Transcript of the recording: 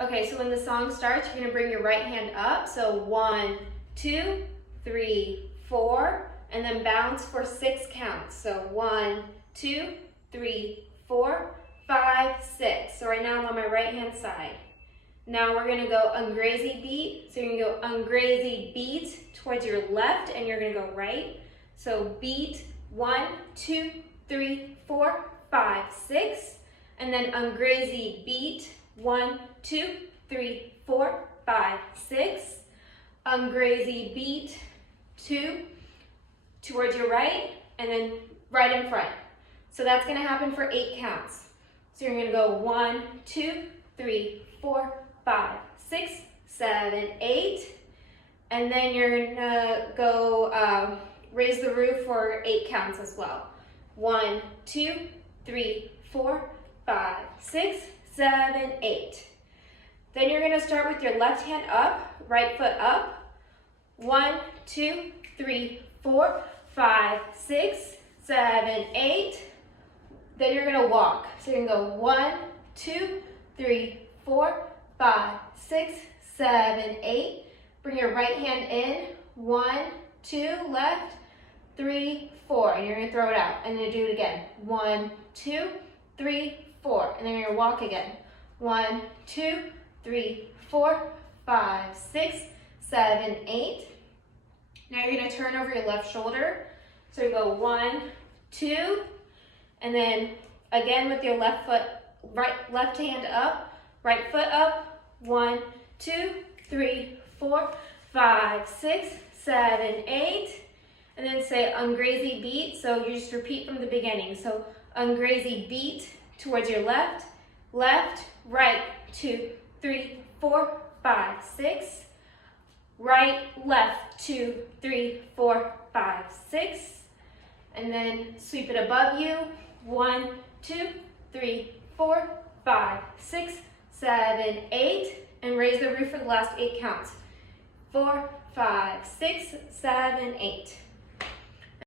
Okay, so when the song starts, you're gonna bring your right hand up. So 1, 2, 3, 4, and then bounce for 6 counts. So 1, 2, 3, 4, 5, 6. So right now I'm on my right hand side. Now we're gonna go ungrazy beat. So you're gonna go ungrazy beat towards your left and you're gonna go right. So beat 1, 2, 3, 4, 5, 6. And then ungrazy beat 1, 2, 3, 4, 5, 6. Ungrazy beat 2 towards your right and then right in front. So that's gonna happen for 8 counts. So you're gonna go 1, 2, 3, 4, 5, 6, 7, 8. And then you're gonna go raise the roof for 8 counts as well. 1, 2, 3, 4, 5, 6, 7, 8. Then you're gonna start with your left hand up, right foot up. 1, 2, 3, 4, 5, 6, 7, 8. Then you're gonna walk. So you're gonna go 1, 2, 3, 4, 5, 6, 7, 8. Bring your right hand in. 1, 2, left, 3, 4. And you're gonna throw it out. And then do it again. 1, 2, 3, 4. And then you're gonna walk again. 1, 2, 3, 4, 5, 6, 7, 8. Now you're gonna turn over your left shoulder. So you go 1, 2, and then again with your left foot, left hand up, right foot up. 1, 2, 3, 4, 5, 6, 7, 8. And then say ungrazy beat. So you just repeat from the beginning. So ungrazy beat towards your left, left, right, 2, 3, 4, 5, 6. Right, left, 2, 3, 4, 5, 6. And then sweep it above you. 1, 2, 3, 4, 5, 6, 7, 8. And raise the roof for the last 8 counts. 4, 5, 6, 7, 8.